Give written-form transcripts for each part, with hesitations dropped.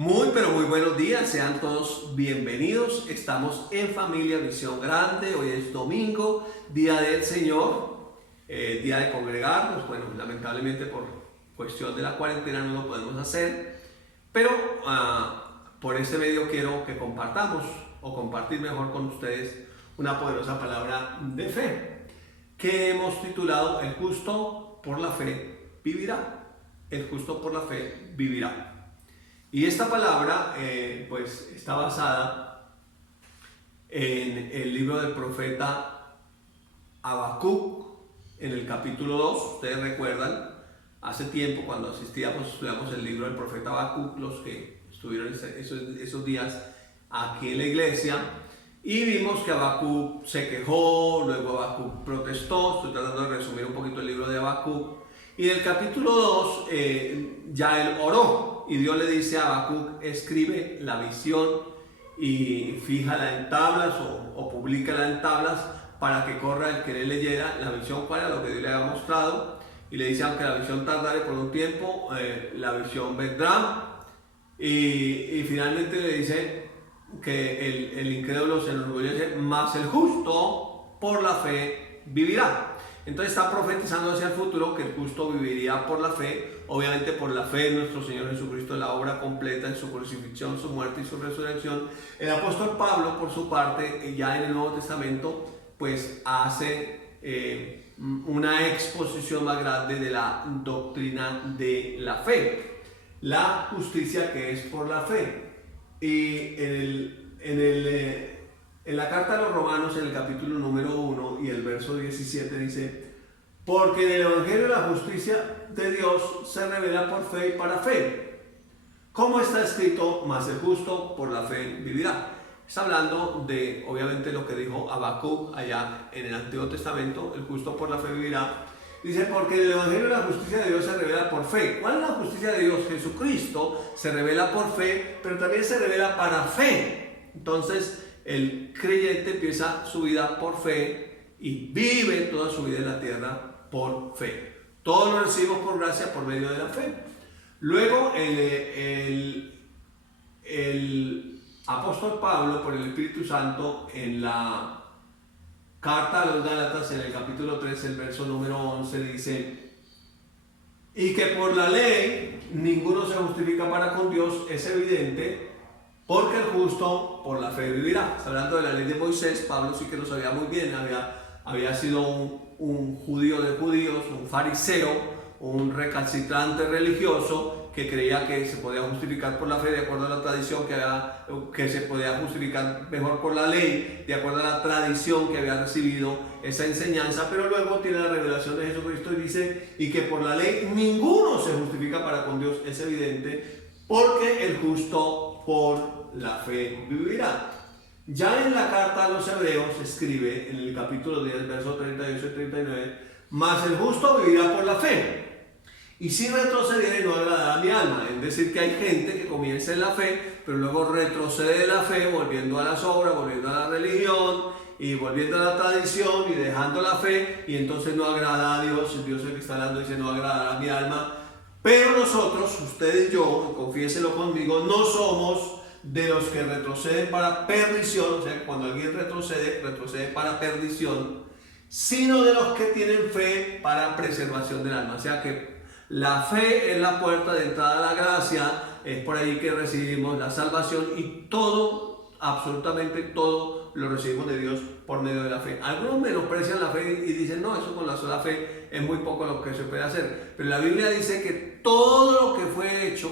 Muy, pero muy buenos días, sean todos bienvenidos. Estamos en Familia Visión Grande. Hoy es domingo, día del Señor, día de congregarnos. Bueno, lamentablemente por cuestión de la cuarentena no lo podemos hacer, pero por este medio quiero que compartamos o compartir mejor con ustedes una poderosa palabra de fe que hemos titulado El justo por la fe vivirá. El justo por la fe vivirá. Y esta palabra pues está basada en el libro del profeta Habacuc, en el capítulo 2. Ustedes recuerdan, hace tiempo cuando estudiamos el libro del profeta Habacuc, los que estuvieron esos días aquí en la iglesia, y vimos que Habacuc se quejó, luego Habacuc protestó. Estoy tratando de resumir un poquito el libro de Habacuc. Y en el capítulo 2 ya él oró y Dios le dice a Habacuc: escribe la visión y fíjala en tablas o públicala en tablas para que corra el que le leyera la visión, cuál era lo que Dios le había mostrado. Y le dice: aunque la visión tardare por un tiempo, la visión vendrá. Y finalmente le dice que el incrédulo se enorgullece, mas el justo por la fe vivirá. Entonces está profetizando hacia el futuro que el justo viviría por la fe, obviamente por la fe en nuestro Señor Jesucristo, la obra completa en su crucifixión, su muerte y su resurrección. El apóstol Pablo, por su parte, ya en el Nuevo Testamento, pues hace una exposición más grande de la doctrina de la fe, la justicia que es por la fe. Y en la carta de los Romanos, en el capítulo número 1 y el verso 17 dice: porque en el Evangelio la justicia de Dios se revela por fe y para fe. Como está escrito: mas el justo por la fe vivirá. Está hablando de, obviamente, lo que dijo Habacuc allá en el Antiguo Testamento: el justo por la fe vivirá. Dice: porque en el Evangelio la justicia de Dios se revela por fe. ¿Cuál es la justicia de Dios? Jesucristo se revela por fe, pero también se revela para fe. Entonces, el creyente empieza su vida por fe y vive toda su vida en la tierra por fe. Todo lo recibimos por gracia por medio de la fe. Luego el apóstol Pablo, por el Espíritu Santo, en la carta a los Gálatas, en el capítulo 3, el verso número 11, dice: y que por la ley ninguno se justifica para con Dios, es evidente, porque el justo por la fe vivirá. Está hablando de la ley de Moisés. Pablo sí que lo sabía muy bien, había sido un judío de judíos, un fariseo, un recalcitrante religioso que creía que se podía justificar por la fe de acuerdo a la tradición, que se podía justificar mejor por la ley, de acuerdo a la tradición que había recibido esa enseñanza. Pero luego tiene la revelación de Jesucristo y dice: y que por la ley ninguno se justifica para con Dios, es evidente, porque el justo por la fe vivirá. Ya en la carta a los Hebreos se escribe en el capítulo 10, versos 38 y 39: mas el justo vivirá por la fe, y si retrocediere no agradará a mi alma. Es decir, que hay gente que comienza en la fe, pero luego retrocede de la fe, volviendo a las obras, volviendo a la religión y volviendo a la tradición y dejando la fe, y entonces no agrada a Dios. Dios, el que está hablando, dice: no agradará a mi alma. Pero nosotros, usted y yo, confiéselo conmigo, no somos de los que retroceden para perdición. O sea, cuando alguien retrocede para perdición, sino de los que tienen fe para preservación del alma. O sea que la fe es la puerta de entrada a la gracia, es por ahí que recibimos la salvación, y todo, absolutamente todo, lo recibimos de Dios por medio de la fe. Algunos menosprecian la fe y dicen: no, eso con la sola fe es muy poco lo que se puede hacer. Pero la Biblia dice que todo lo que fue hecho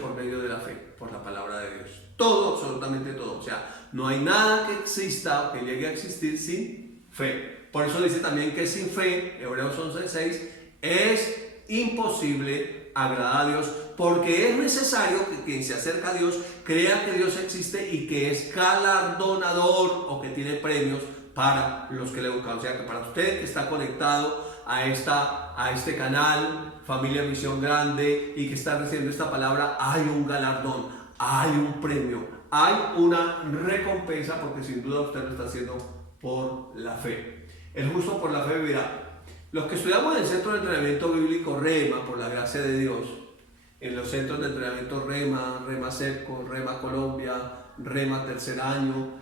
por medio de la fe, por la palabra de Dios. Todo, absolutamente todo. O sea, no hay nada que exista o que llegue a existir sin fe. Por eso dice también que sin fe, Hebreos 11:6, es imposible agradar a Dios, porque es necesario que quien se acerca a Dios crea que Dios existe y que es galardonador, o que tiene premios para los que le buscan. O sea que para usted que está conectado a este canal Familia Visión Grande y que está recibiendo esta palabra, hay un galardón, hay un premio, hay una recompensa, porque sin duda usted lo está haciendo por la fe. El justo por la fe vivirá. Los que estudiamos en el Centro de Entrenamiento Bíblico Rema, por la gracia de Dios, en los centros de entrenamiento Rema, Rema Cerco, Rema Colombia, Rema Tercer Año,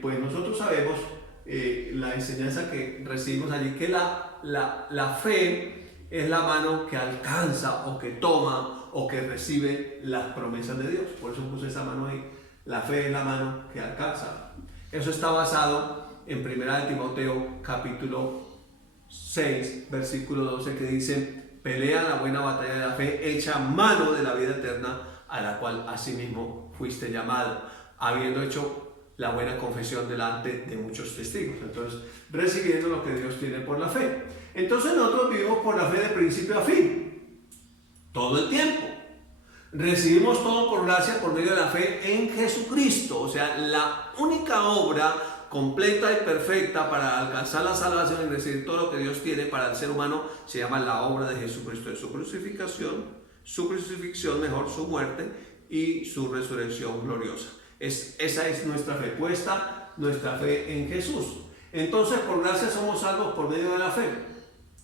pues nosotros sabemos la enseñanza que recibimos allí, que la fe es la mano que alcanza o que toma o que recibe las promesas de Dios. Por eso puse esa mano ahí. La fe es la mano que alcanza. Eso está basado en 1 Timoteo capítulo 6, versículo 12, que dice: pelea la buena batalla de la fe, echa mano de la vida eterna, a la cual asimismo fuiste llamado, habiendo hecho la buena confesión delante de muchos testigos. Entonces, recibiendo lo que Dios tiene por la fe. Entonces nosotros vivimos por la fe de principio a fin, todo el tiempo. Recibimos todo por gracia, por medio de la fe en Jesucristo. O sea, la única obra completa y perfecta para alcanzar la salvación y recibir todo lo que Dios tiene para el ser humano se llama la obra de Jesucristo, de su crucifixión, su muerte y su resurrección gloriosa. Esa es nuestra fe, puesta nuestra fe en Jesús. Entonces, por gracia somos salvos por medio de la fe.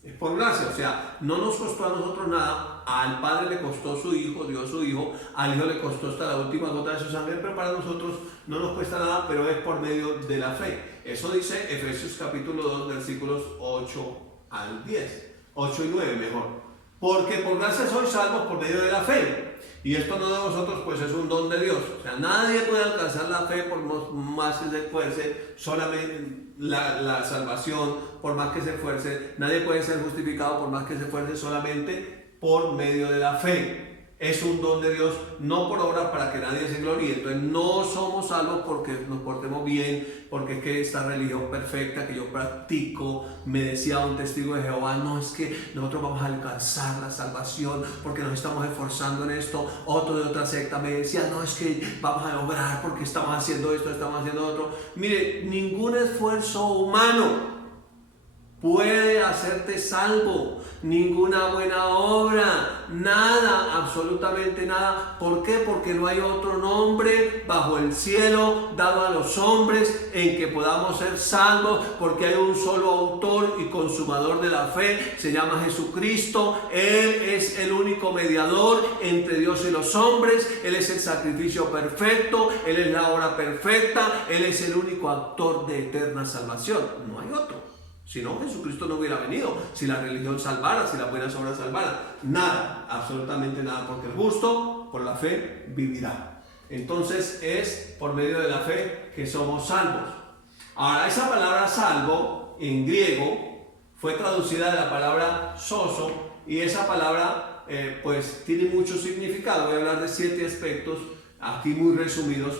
Es por gracia, o sea, no nos costó a nosotros nada. Al Padre le costó su Hijo, dio su Hijo, al Hijo le costó hasta la última gota de su sangre, pero para nosotros no nos cuesta nada, pero es por medio de la fe. Eso dice Efesios capítulo 2, versículos 8 al 10, 8 y 9 mejor. Porque por gracia sois salvos por medio de la fe. Y esto no de vosotros, pues es un don de Dios. O sea, nadie puede alcanzar la fe por más que se esfuerce, solamente la salvación, por más que se esfuerce. Nadie puede ser justificado por más que se esfuerce, solamente por medio de la fe. Es un don de Dios, no por obras para que nadie se gloríe. Entonces no somos salvos porque nos portemos bien, porque es que esta religión perfecta que yo practico, me decía un testigo de Jehová, no, es que nosotros vamos a alcanzar la salvación porque nos estamos esforzando en esto. Otro de otra secta me decía, no, es que vamos a lograr porque estamos haciendo esto, estamos haciendo otro. Mire, ningún esfuerzo humano puede hacerte salvo, ninguna buena obra, nada, absolutamente nada. ¿Por qué? Porque no hay otro nombre bajo el cielo dado a los hombres en que podamos ser salvos, porque hay un solo autor y consumador de la fe, se llama Jesucristo. Él es el único mediador entre Dios y los hombres, Él es el sacrificio perfecto, Él es la obra perfecta, Él es el único actor de eterna salvación, no hay otro. Si no, Jesucristo no hubiera venido, si la religión salvara, si las buenas obras salvaran. Nada, absolutamente nada, porque el justo por la fe vivirá. Entonces es por medio de la fe que somos salvos. Ahora, esa palabra salvo en griego fue traducida de la palabra sozo, y esa palabra pues tiene mucho significado. Voy a hablar de 7 aspectos aquí muy resumidos,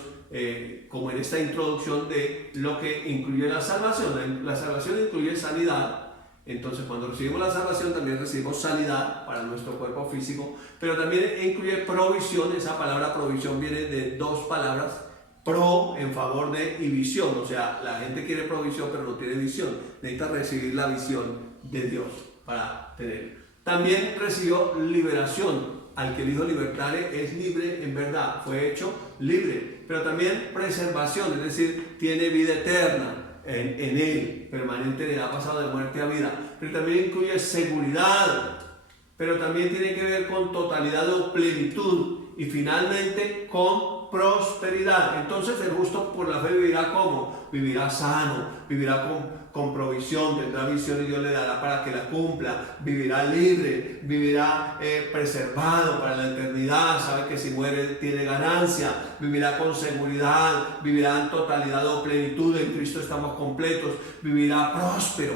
como en esta introducción de lo que incluye la salvación. La salvación incluye sanidad. Entonces, cuando recibimos la salvación también recibimos sanidad para nuestro cuerpo físico, pero también incluye provisión. Esa palabra provisión viene de 2 palabras, pro en favor de, y visión. O sea, la gente quiere provisión pero no tiene visión, necesita recibir la visión de Dios para tener. También recibió liberación. Al que el Hijo libertare es libre en verdad, fue hecho libre. Pero también preservación, es decir, tiene vida eterna en Él, permanente en Él, ha pasado de muerte a vida. Pero también incluye seguridad, pero también tiene que ver con totalidad o plenitud, y finalmente con prosperidad. Entonces el justo por la fe vivirá ¿cómo? Vivirá sano, vivirá con provisión, tendrá visión y Dios le dará para que la cumpla, vivirá libre, vivirá preservado para la eternidad, sabe que si muere tiene ganancia, vivirá con seguridad, vivirá en totalidad o plenitud, en Cristo estamos completos, vivirá próspero.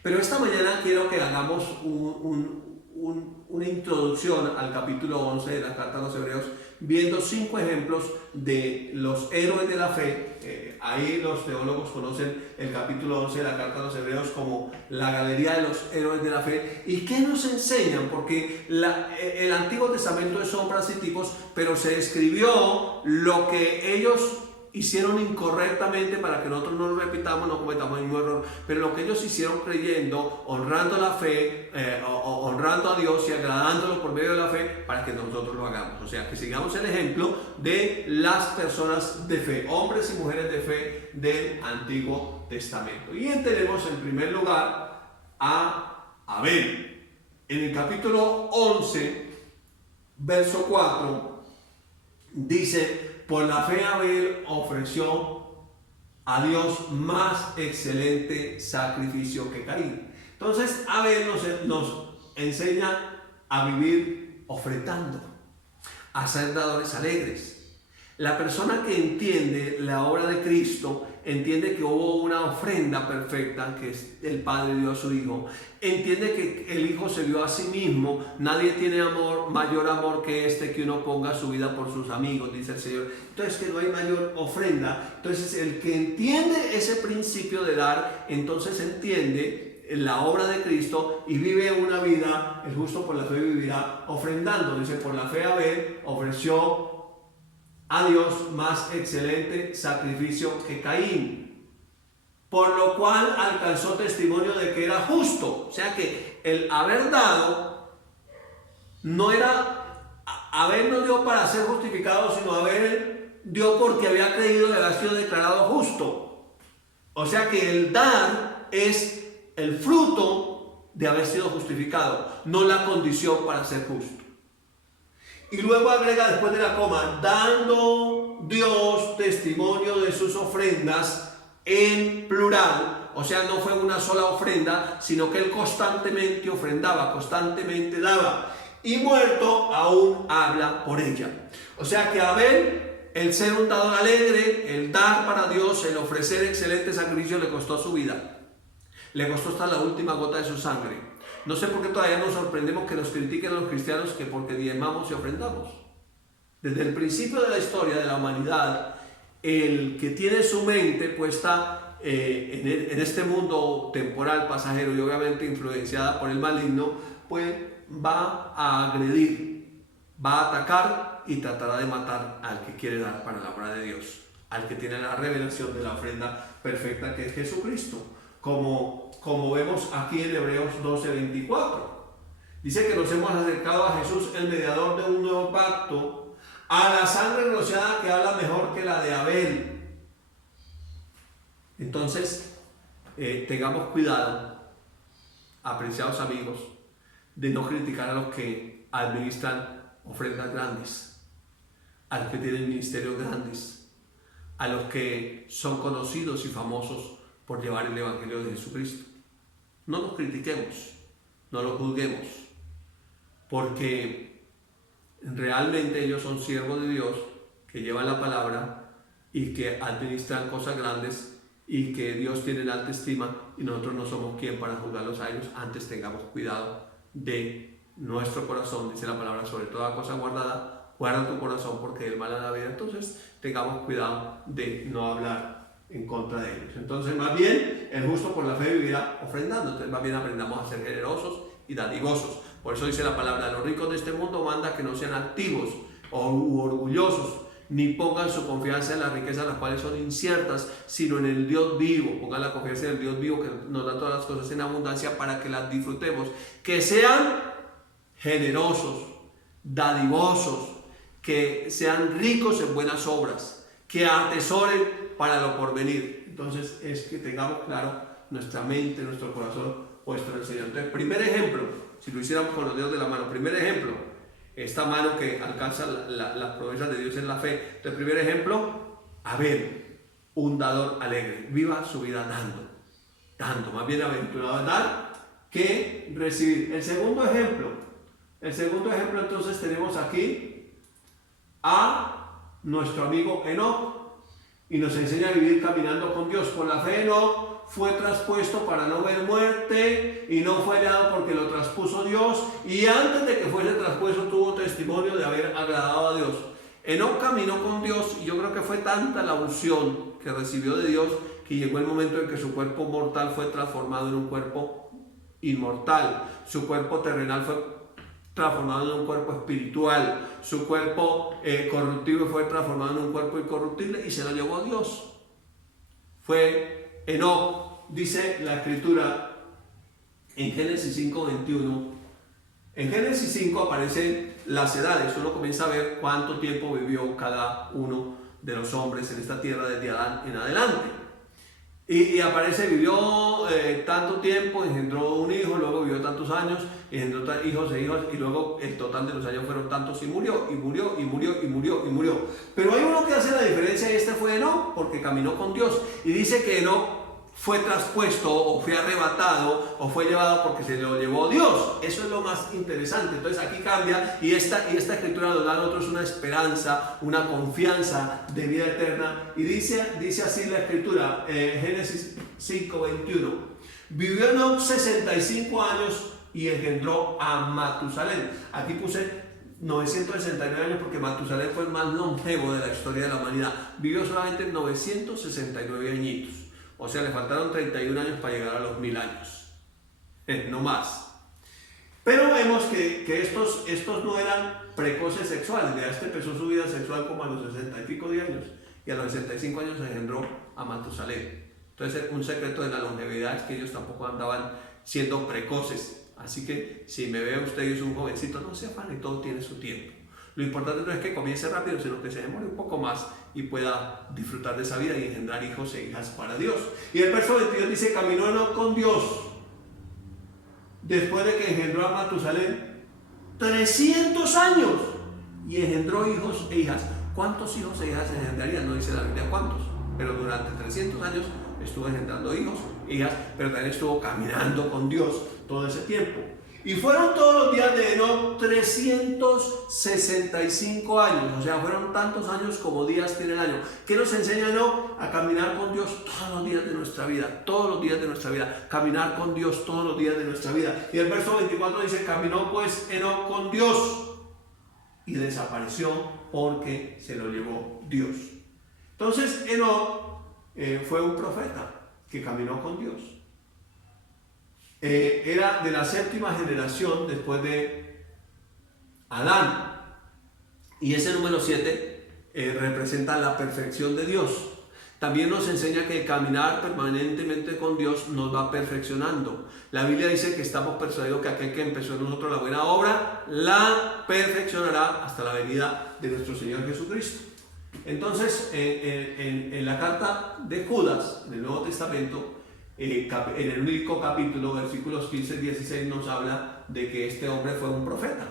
Pero esta mañana quiero que hagamos una introducción al capítulo 11 de la Carta a los Hebreos, viendo 5 ejemplos de los héroes de la fe. Ahí los teólogos conocen el capítulo 11 de la Carta a los Hebreos como la galería de los héroes de la fe. ¿Y qué nos enseñan? Porque el Antiguo Testamento es sombras y tipos, pero se escribió lo que ellos hicieron incorrectamente para que nosotros no lo repitamos, no cometamos ningún error, pero lo que ellos hicieron creyendo, honrando la fe, honrando a Dios y agradándolo por medio de la fe, para que nosotros lo hagamos. O sea, que sigamos el ejemplo de las personas de fe, hombres y mujeres de fe del Antiguo Testamento. Y tenemos en primer lugar a Abel. En el capítulo 11, verso 4, dice, por la fe Abel ofreció a Dios más excelente sacrificio que Caín. Entonces Abel nos enseña a vivir ofrendando, a ser dadores alegres. La persona que entiende la obra de Cristo, entiende que hubo una ofrenda perfecta, que es el Padre dio a su Hijo, entiende que el Hijo se dio a sí mismo. Nadie tiene mayor amor que este, que uno ponga su vida por sus amigos, dice el Señor. Entonces, que no hay mayor ofrenda. Entonces, el que entiende ese principio de dar, entonces entiende la obra de Cristo y vive una vida. El justo por la fe vivirá ofrendando. Dice, por la fe Abel ofreció a Dios más excelente sacrificio que Caín, por lo cual alcanzó testimonio de que era justo. O sea que el haber dado no era, Abel no dio para ser justificado, sino Abel dio porque había creído y había sido declarado justo. O sea que el dar es el fruto de haber sido justificado, no la condición para ser justo. Y luego agrega después de la coma, dando Dios testimonio de sus ofrendas en plural. O sea, no fue una sola ofrenda, sino que él constantemente ofrendaba, constantemente daba. Y muerto aún habla por ella. O sea que Abel, el ser un dador alegre, el dar para Dios, el ofrecer excelente sacrificio, le costó su vida. Le costó hasta la última gota de su sangre. No sé por qué todavía nos sorprendemos que nos critiquen a los cristianos que porque diezmamos y ofrendamos. Desde el principio de la historia de la humanidad, el que tiene su mente puesta en este mundo temporal, pasajero y obviamente influenciada por el maligno, pues va a agredir, va a atacar y tratará de matar al que quiere dar para la obra de Dios, al que tiene la revelación de la ofrenda perfecta que es Jesucristo. Como vemos aquí en Hebreos 12:24. Dice que nos hemos acercado a Jesús, el mediador de un nuevo pacto, a la sangre rociada que habla mejor que la de Abel. Entonces, tengamos cuidado, apreciados amigos, de no criticar a los que administran ofrendas grandes, a los que tienen ministerios grandes, a los que son conocidos y famosos por llevar el Evangelio de Jesucristo. No los critiquemos, no los juzguemos, porque realmente ellos son siervos de Dios que llevan la palabra y que administran cosas grandes y que Dios tiene en alta estima, y nosotros no somos quien para juzgarlos a ellos. Antes tengamos cuidado de nuestro corazón, dice la palabra, sobre toda cosa guardada, guarda tu corazón porque el mal a la vida. Entonces tengamos cuidado de no hablar en contra de ellos. Entonces, más bien, el justo por la fe vivirá ofrendando. Entonces, más bien aprendamos a ser generosos y dadivosos. Por eso dice la palabra, los ricos de este mundo manda que no sean activos u orgullosos, ni pongan su confianza en las riquezas, las cuales son inciertas, sino en el Dios vivo. Pongan la confianza en el Dios vivo que nos da todas las cosas en abundancia para que las disfrutemos. Que sean generosos, dadivosos, que sean ricos en buenas obras, que atesoren para lo porvenir. Entonces es que tengamos claro nuestra mente, nuestro corazón puesto en el Señor. Entonces, primer ejemplo, si lo hiciéramos con los dedos de la mano, primer ejemplo, esta mano que alcanza las promesas de Dios en la fe. Entonces, primer ejemplo, Abel, un dador alegre, viva su vida dando, más bienaventurado es dar que recibir. El segundo ejemplo entonces tenemos aquí a nuestro amigo Enoc, y nos enseña a vivir caminando con Dios. Por la fe Enoc fue traspuesto para no ver muerte y no fue hallado porque lo traspuso Dios, y antes de que fuese traspuesto tuvo testimonio de haber agradado a Dios. Enoc caminó con Dios, y yo creo que fue tanta la unción que recibió de Dios que llegó el momento en que su cuerpo mortal fue transformado en un cuerpo inmortal. Su cuerpo terrenal fue transformado en un cuerpo espiritual, su cuerpo corruptible fue transformado en un cuerpo incorruptible y se lo llevó a Dios. Fue Enoc, dice la escritura en Génesis 5:21. En Génesis 5 aparecen las edades, uno comienza a ver cuánto tiempo vivió cada uno de los hombres en esta tierra desde Adán en adelante. Y aparece, vivió tanto tiempo, engendró un hijo, luego vivió tantos años, engendró hijos e hijos, y luego el total de los años fueron tantos, y murió, y murió, y murió, y murió, y murió. Pero hay uno que hace la diferencia, y este fue Enoc, porque caminó con Dios. Y dice que Enoc fue traspuesto, o fue arrebatado, o fue llevado porque se lo llevó Dios. Eso es lo más interesante. Entonces aquí cambia, y esta escritura nos da a nosotros una esperanza, una confianza de vida eterna. Y dice así la escritura, Génesis 5:21. Vivió Enoc 65 años y engendró a Matusalén. Aquí puse 969 años porque Matusalén fue el más longevo de la historia de la humanidad. Vivió solamente 969 añitos. O sea, le faltaron 31 años para llegar a los 1000 años. No más. Pero vemos que estos no eran precoces sexuales. Ya este empezó su vida sexual como a los 60 y pico de años. Y a los 65 años engendró a Matusalén. Entonces, un secreto de la longevidad es que ellos tampoco andaban siendo precoces. Así que, si me ve usted y es un jovencito, no se afane, todo tiene su tiempo. Lo importante no es que comience rápido, sino que se demore un poco más y pueda disfrutar de esa vida y engendrar hijos e hijas para Dios. Y el verso 22 dice, caminó Enoc con Dios después de que engendró a Matusalén 300 años y engendró hijos e hijas. ¿Cuántos hijos e hijas engendraría? No dice la Biblia cuántos, pero durante 300 años estuvo engendrando hijos e hijas, pero también estuvo caminando con Dios todo ese tiempo. Y fueron todos los días de Enoc 365 años, o sea, fueron tantos años como días tiene el año. ¿Qué nos enseña Enoc? A caminar con Dios todos los días de nuestra vida, todos los días de nuestra vida, caminar con Dios todos los días de nuestra vida. Y el verso 24 dice, caminó pues Enoc con Dios y desapareció porque se lo llevó Dios. Entonces Enoc fue un profeta que caminó con Dios. Era de la 7ª generación después de Adán, y ese número 7 representa la perfección de Dios. También nos enseña que caminar permanentemente con Dios nos va perfeccionando. La Biblia dice que estamos persuadidos que aquel que empezó en nosotros la buena obra la perfeccionará hasta la venida de nuestro Señor Jesucristo. Entonces, en la carta de Judas, en el Nuevo Testamento, en el único capítulo, versículos 15-16, nos habla de que este hombre fue un profeta.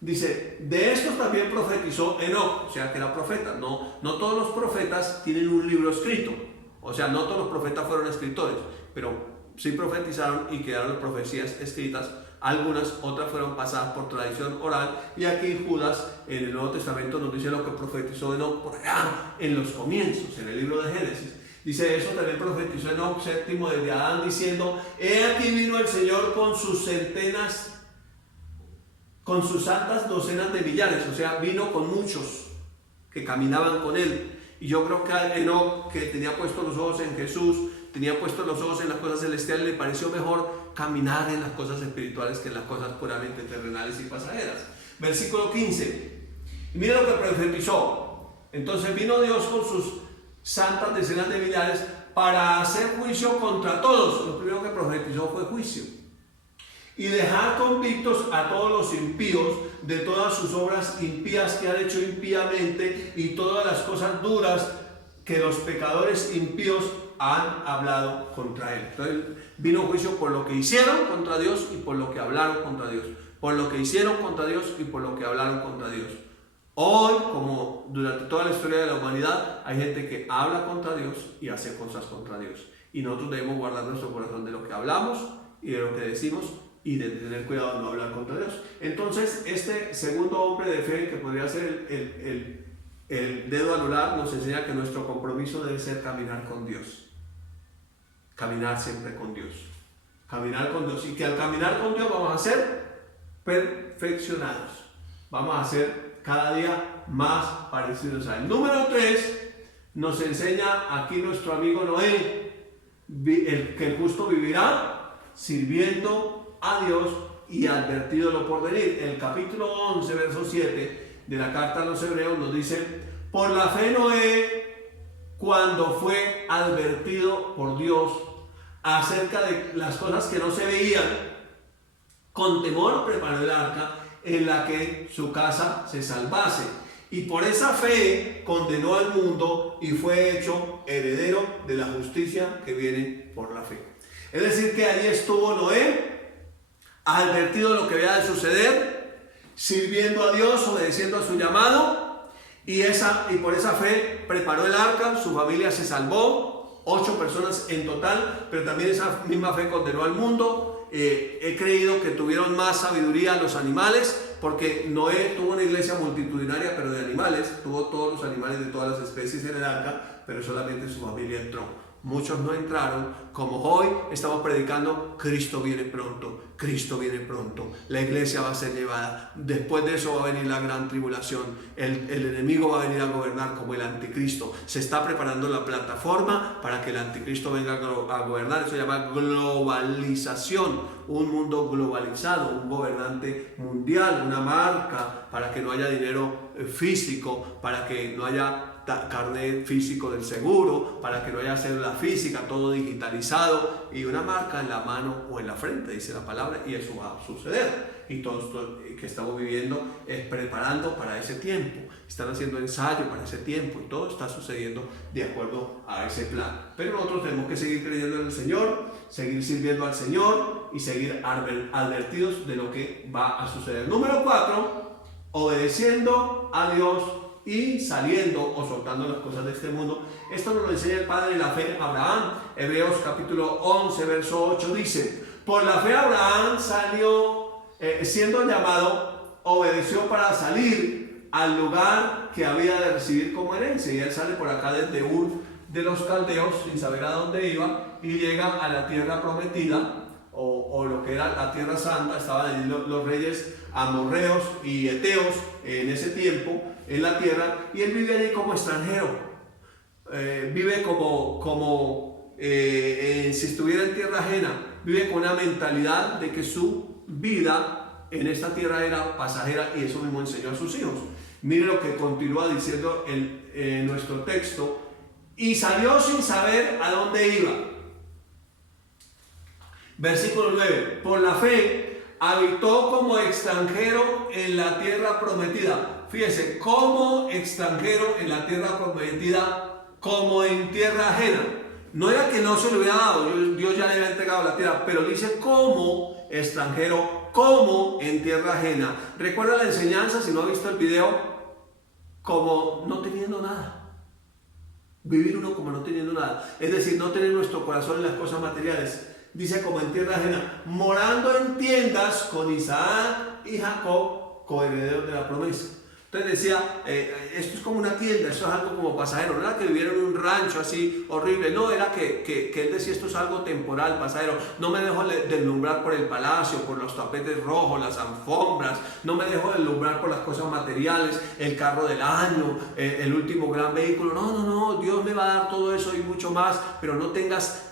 Dice, de estos también profetizó Enoc, o sea que era profeta. No todos los profetas tienen un libro escrito, o sea, no todos los profetas fueron escritores, pero sí profetizaron y quedaron profecías escritas. Algunas, otras fueron pasadas por tradición oral, y aquí Judas en el Nuevo Testamento nos dice lo que profetizó Enoc por allá en los comienzos, en el libro de Génesis. Dice, eso también profetizó Enoc 7º desde Adán, diciendo, he aquí vino el Señor con sus santas docenas de millares, o sea, vino con muchos que caminaban con él. Y yo creo que a Enoc, que tenía puestos los ojos en Jesús, tenía puestos los ojos en las cosas celestiales, le pareció mejor caminar en las cosas espirituales que en las cosas puramente terrenales y pasajeras. Versículo 15, y mira lo que profetizó. Entonces vino Dios con sus santas decenas de millares para hacer juicio contra todos. Lo primero que profetizó fue juicio, y dejar convictos a todos los impíos de todas sus obras impías que han hecho impíamente y todas las cosas duras que los pecadores impíos han hablado contra él. Entonces vino juicio por lo que hicieron contra Dios y por lo que hablaron contra Dios, por lo que hicieron contra Dios y por lo que hablaron contra Dios. Hoy, como durante toda la historia de la humanidad, hay gente que habla contra Dios y hace cosas contra Dios. Y nosotros debemos guardar nuestro corazón de lo que hablamos y de lo que decimos, y de tener cuidado de no hablar contra Dios. Entonces, este segundo hombre de fe, que podría ser el dedo anular, nos enseña que nuestro compromiso debe ser caminar con Dios. Caminar siempre con Dios. Caminar con Dios. Y que al caminar con Dios vamos a ser perfeccionados. Vamos a ser cada día más parecidos a él. Número 3, nos enseña aquí nuestro amigo Noé, que el justo vivirá sirviendo a Dios y advertido lo por venir. El capítulo 11, verso 7 de la carta a los Hebreos nos dice, por la fe Noé, cuando fue advertido por Dios acerca de las cosas que no se veían, con temor preparó el arca en la que su casa se salvase. Y por esa fe condenó al mundo y fue hecho heredero de la justicia que viene por la fe. Es decir, que allí estuvo Noé, advertido de lo que había de suceder, sirviendo a Dios, obedeciendo a su llamado, y por esa fe preparó el arca, su familia se salvó, 8 personas en total, pero también esa misma fe condenó al mundo. He creído que tuvieron más sabiduría los animales, porque Noé tuvo una iglesia multitudinaria, pero de animales, tuvo todos los animales de todas las especies en el arca, pero solamente su familia entró. Muchos no entraron, como hoy estamos predicando: Cristo viene pronto, Cristo viene pronto, la iglesia va a ser llevada, después de eso va a venir la gran tribulación, el enemigo va a venir a gobernar como el anticristo, se está preparando la plataforma para que el anticristo venga a gobernar. Eso se llama globalización, un mundo globalizado, un gobernante mundial, una marca, para que no haya dinero físico, para que no haya carnet físico del seguro, para que no haya cédula física, todo digitalizado, y una marca en la mano o en la frente, dice la palabra, y eso va a suceder. Y todo esto que estamos viviendo es preparando para ese tiempo, están haciendo ensayo para ese tiempo, y todo está sucediendo de acuerdo a ese plan. Pero nosotros tenemos que seguir creyendo en el Señor, seguir sirviendo al Señor y seguir advertidos de lo que va a suceder. Número 4, obedeciendo a Dios y saliendo o soltando las cosas de este mundo. Esto nos lo enseña el padre de la fe, Abraham. Hebreos capítulo 11, verso 8 dice: por la fe Abraham salió, siendo llamado, obedeció para salir al lugar que había de recibir como herencia. Y él sale por acá desde Ur de los Caldeos, sin saber a dónde iba, y llega a la tierra prometida, o lo que era la tierra santa. Estaban allí los reyes amorreos y eteos en ese tiempo en la tierra, y él vive allí como extranjero, vive como si estuviera en tierra ajena, vive con una mentalidad de que su vida en esta tierra era pasajera, y eso mismo enseñó a sus hijos. Mire lo que continúa diciendo en nuestro texto: y salió sin saber a dónde iba. Versículo 9: por la fe habitó como extranjero en la tierra prometida. Fíjese, como extranjero en la tierra prometida, como en tierra ajena. No era que no se le hubiera dado, Dios ya le había entregado la tierra, pero dice como extranjero, como en tierra ajena. Recuerda la enseñanza, si no ha visto el video, como no teniendo nada. Vivir uno como no teniendo nada, es decir, no tener nuestro corazón en las cosas materiales. Dice como en tierra ajena, morando en tiendas con Isaac y Jacob, coherederos de la promesa. Entonces decía, esto es como una tienda, esto es algo como pasajero. No era que viviera en un rancho así horrible, no, era que él decía, esto es algo temporal, pasajero. No me dejo deslumbrar por el palacio, por los tapetes rojos, las alfombras, no me dejo deslumbrar por las cosas materiales, el carro del año, el último gran vehículo. No, Dios me va a dar todo eso y mucho más, pero no tengas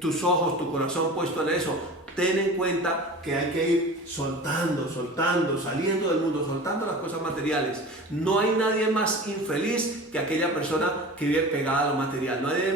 tus ojos, tu corazón puesto en eso. Ten en cuenta que hay que ir soltando, saliendo del mundo, soltando las cosas materiales. No hay nadie más infeliz que aquella persona que vive pegada a lo material. No es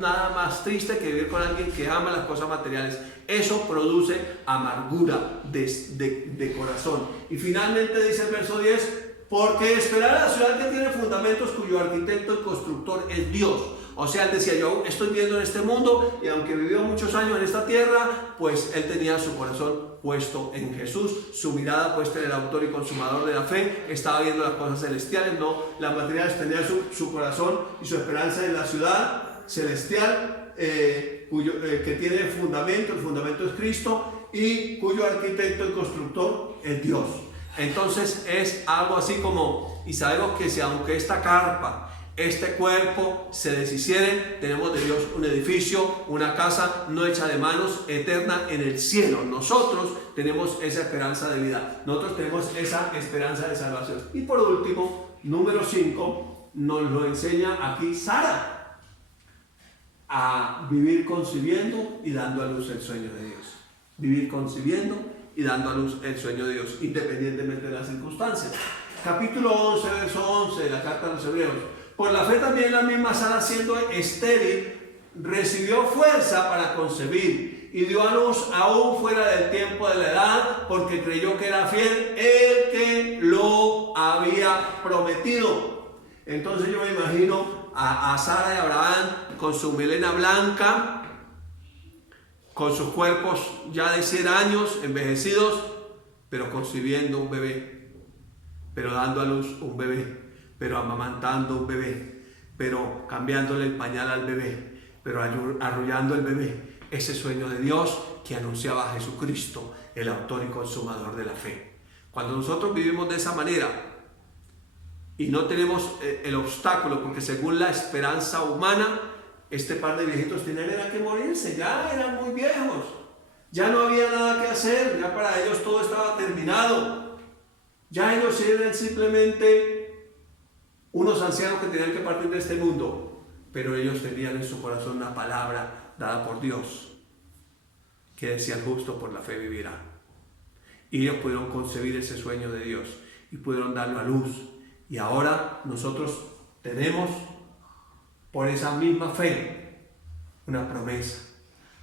nada más triste que vivir con alguien que ama las cosas materiales. Eso produce amargura de corazón. Y finalmente dice el verso 10, porque esperar a la ciudad que tiene fundamentos, cuyo arquitecto y constructor es Dios. O sea, él decía, yo estoy viviendo en este mundo, y aunque vivió muchos años en esta tierra, pues él tenía su corazón puesto en Jesús, su mirada puesta en el autor y consumador de la fe, estaba viendo las cosas celestiales, no las materiales. Tenía su corazón y su esperanza en la ciudad celestial, que tiene el fundamento es Cristo, y cuyo arquitecto y constructor es Dios. Entonces es algo así como, y sabemos que si aunque esta carpa, este cuerpo se deshicieren, tenemos de Dios un edificio, una casa no hecha de manos, eterna en el cielo. Nosotros tenemos esa esperanza de vida, nosotros tenemos esa esperanza de salvación. Y por último, número 5, nos lo enseña aquí Sara, a vivir concibiendo y dando a luz el sueño de Dios. Vivir concibiendo y dando a luz el sueño de Dios, independientemente de las circunstancias. Capítulo 11, verso 11 de la carta a los Hebreos. Por la fe también la misma Sara, siendo estéril, recibió fuerza para concebir, y dio a luz aún fuera del tiempo de la edad, porque creyó que era fiel el que lo había prometido. Entonces yo me imagino a Sara y Abraham con su melena blanca, con sus cuerpos ya de 100 años, envejecidos, pero concibiendo un bebé, pero dando a luz un bebé, pero amamantando un bebé, pero cambiándole el pañal al bebé, pero arrullando el bebé. Ese sueño de Dios que anunciaba a Jesucristo, el autor y consumador de la fe. Cuando nosotros vivimos de esa manera y no tenemos el obstáculo, porque según la esperanza humana, este par de viejitos tenían que morirse, ya eran muy viejos, ya no había nada que hacer, ya para ellos todo estaba terminado, ya ellos eran simplemente unos ancianos que tenían que partir de este mundo, pero ellos tenían en su corazón una palabra dada por Dios que decía: el justo por la fe vivirá. Y ellos pudieron concebir ese sueño de Dios y pudieron darlo a luz, y ahora nosotros tenemos por esa misma fe una promesa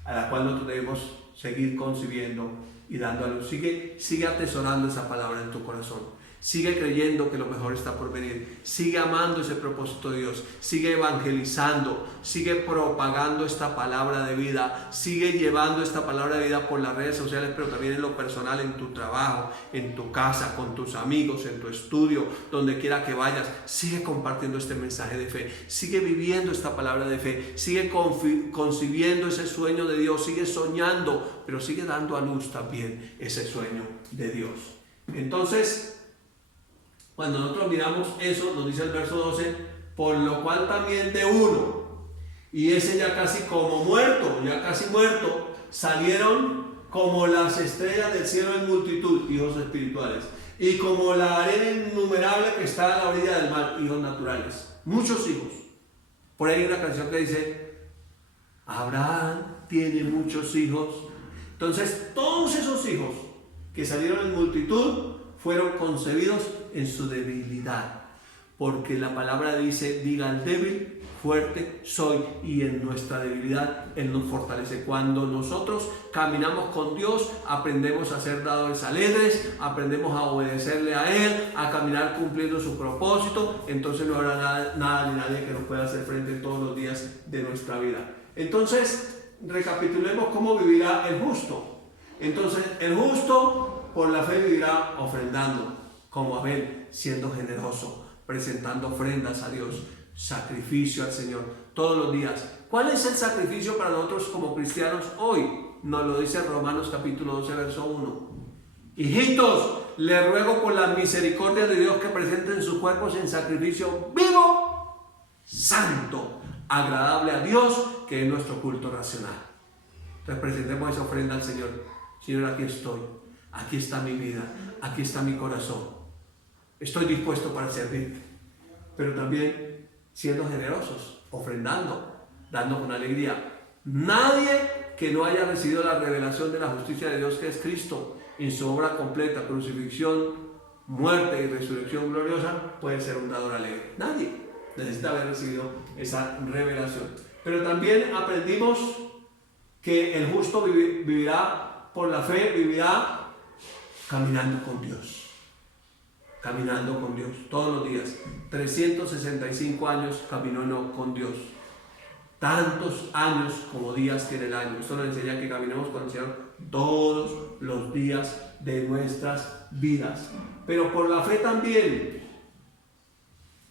a la cual nosotros debemos seguir concibiendo y dando a luz. Sigue atesorando esa palabra en tu corazón. Sigue creyendo que lo mejor está por venir. Sigue amando ese propósito de Dios. Sigue evangelizando. Sigue propagando esta palabra de vida. Sigue llevando esta palabra de vida por las redes sociales, pero también en lo personal, en tu trabajo, en tu casa, con tus amigos, en tu estudio, donde quiera que vayas. Sigue compartiendo este mensaje de fe. Sigue viviendo esta palabra de fe. Sigue concibiendo ese sueño de Dios. Sigue soñando, pero sigue dando a luz también ese sueño de Dios. Entonces, cuando nosotros miramos eso, nos dice el verso 12: por lo cual también de uno, y ese ya casi muerto, salieron como las estrellas del cielo en multitud, hijos espirituales, y como la arena innumerable que está a la orilla del mar, hijos naturales. Muchos hijos. Por ahí hay una canción que dice: Abraham tiene muchos hijos. Entonces, todos esos hijos que salieron en multitud fueron concebidos en su debilidad, porque la palabra dice: diga al débil, fuerte soy, y en nuestra debilidad Él nos fortalece. Cuando nosotros caminamos con Dios, aprendemos a ser dadores alegres, aprendemos a obedecerle a Él, a caminar cumpliendo su propósito. Entonces no habrá nada ni nadie que nos pueda hacer frente todos los días de nuestra vida. Entonces, recapitulemos cómo vivirá el justo. Entonces, el justo por la fe vivirá ofrendando, como Abel, siendo generoso, presentando ofrendas a Dios, sacrificio al Señor todos los días. ¿Cuál es el sacrificio para nosotros como cristianos hoy? Nos lo dice Romanos capítulo 12, verso 1. Hijitos, les ruego por la misericordia de Dios que presenten sus cuerpos en sacrificio vivo, santo, agradable a Dios, que es nuestro culto racional. Entonces presentemos esa ofrenda al Señor. Señor, aquí estoy. Aquí está mi vida, aquí está mi corazón. Estoy dispuesto para servirte, pero también siendo generosos, ofrendando, dando con alegría. Nadie que no haya recibido la revelación de la justicia de Dios, que es Cristo, en su obra completa, crucifixión, muerte y resurrección gloriosa, puede ser un dador alegre. Nadie necesita haber recibido esa revelación. Pero también aprendimos que el justo vivirá por la fe, vivirá caminando con Dios. Caminando con Dios todos los días. 365 años caminó con Dios. Tantos años como días tiene el año. Esto nos enseña que caminemos con el Señor todos los días de nuestras vidas. Pero por la fe también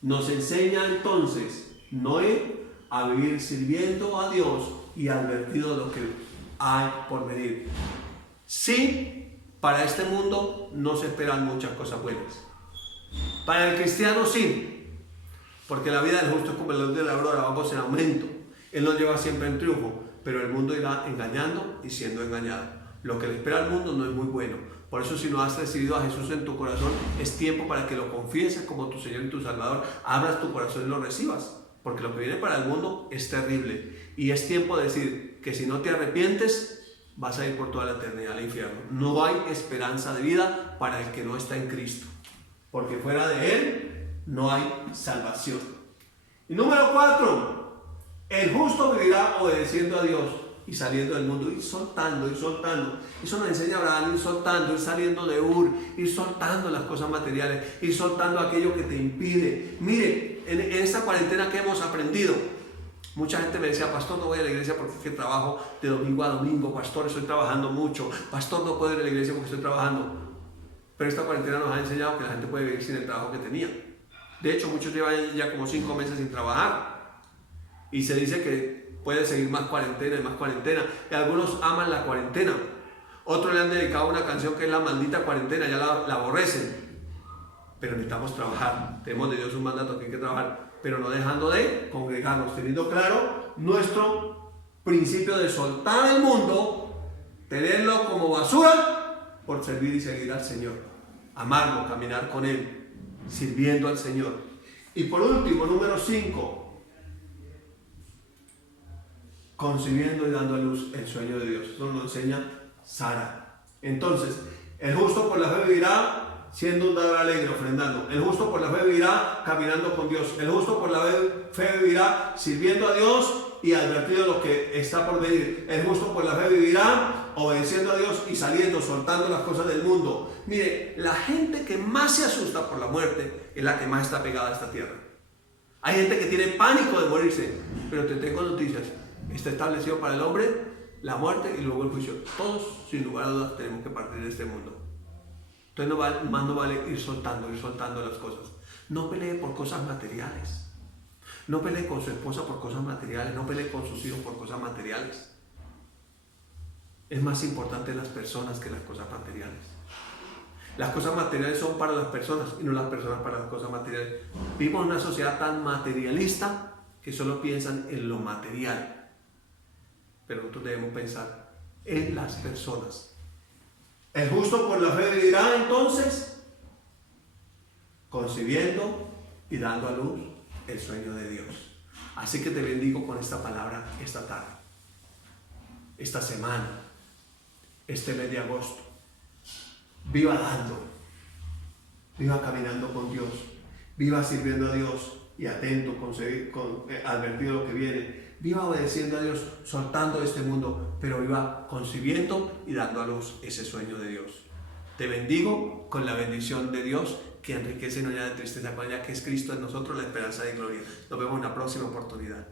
nos enseña entonces Noé a vivir sirviendo a Dios y advertido de lo que hay por venir. Sí, para este mundo no se esperan muchas cosas buenas. Para el cristiano sí, porque la vida del justo es como la luz de la aurora, vamos en aumento. Él nos lleva siempre en triunfo, pero el mundo irá engañando y siendo engañado. Lo que le espera al mundo no es muy bueno. Por eso, si no has recibido a Jesús en tu corazón, es tiempo para que lo confieses como tu Señor y tu Salvador, abras tu corazón y lo recibas, porque lo que viene para el mundo es terrible. Y es tiempo de decir que si no te arrepientes, vas a ir por toda la eternidad al infierno. No hay esperanza de vida para el que no está en Cristo, porque fuera de Él no hay salvación. Y número 4, el justo vivirá obedeciendo a Dios. y saliendo del mundo, ir soltando, ir soltando. Eso nos enseña Abraham, ir soltando, ir saliendo de Ur, ir soltando las cosas materiales, ir soltando aquello que te impide. Mire, en esta cuarentena que hemos aprendido, mucha gente me decía, pastor, no voy a la iglesia porque es que trabajo de domingo a domingo, pastor, estoy trabajando mucho, pastor, no puedo ir a la iglesia porque estoy trabajando. Pero esta cuarentena nos ha enseñado que la gente puede vivir sin el trabajo que tenía. De hecho, muchos llevan ya como 5 meses sin trabajar. Y se dice que puede seguir más cuarentena y más cuarentena. Y algunos aman la cuarentena. Otros le han dedicado una canción que es la maldita cuarentena, ya la aborrecen. Pero necesitamos trabajar. Tenemos de Dios un mandato que hay que trabajar. Pero no dejando de congregarnos, teniendo claro nuestro principio de soltar el mundo, tenerlo como basura, por servir y seguir al Señor, amarlo, caminar con Él, sirviendo al Señor. Y por último, número 5, concibiendo y dando a luz el sueño de Dios. Eso nos lo enseña Sara. Entonces, el justo por la fe vivirá siendo un dador alegre, ofrendando. El justo por la fe vivirá caminando con Dios. El justo por la fe vivirá sirviendo a Dios y advertido de lo que está por venir. El justo por la fe vivirá obedeciendo a Dios y saliendo, soltando las cosas del mundo. Mire, la gente que más se asusta por la muerte es la que más está pegada a esta tierra. Hay gente que tiene pánico de morirse, pero te tengo noticias. Está establecido para el hombre la muerte y luego el juicio. Todos, sin lugar a dudas, tenemos que partir de este mundo. Entonces más no vale ir soltando las cosas. No pelee por cosas materiales. No pelee con su esposa por cosas materiales. No pelee con sus hijos por cosas materiales. Es más importante las personas que las cosas materiales. Las cosas materiales son para las personas y no las personas para las cosas materiales. Vivimos en una sociedad tan materialista que solo piensan en lo material. Pero nosotros debemos pensar en las personas. El justo por la fe vivirá entonces concibiendo y dando a luz el sueño de Dios. Así que te bendigo con esta palabra esta tarde, esta semana, este mes de agosto. Viva dando, viva caminando con Dios, viva sirviendo a Dios y atento, advertido lo que viene. Viva obedeciendo a Dios, soltando este mundo, pero viva concibiendo y dando a luz ese sueño de Dios. Te bendigo con la bendición de Dios que enriquece y no añade tristeza, con ella que es Cristo en nosotros, la esperanza de gloria. Nos vemos en la próxima oportunidad.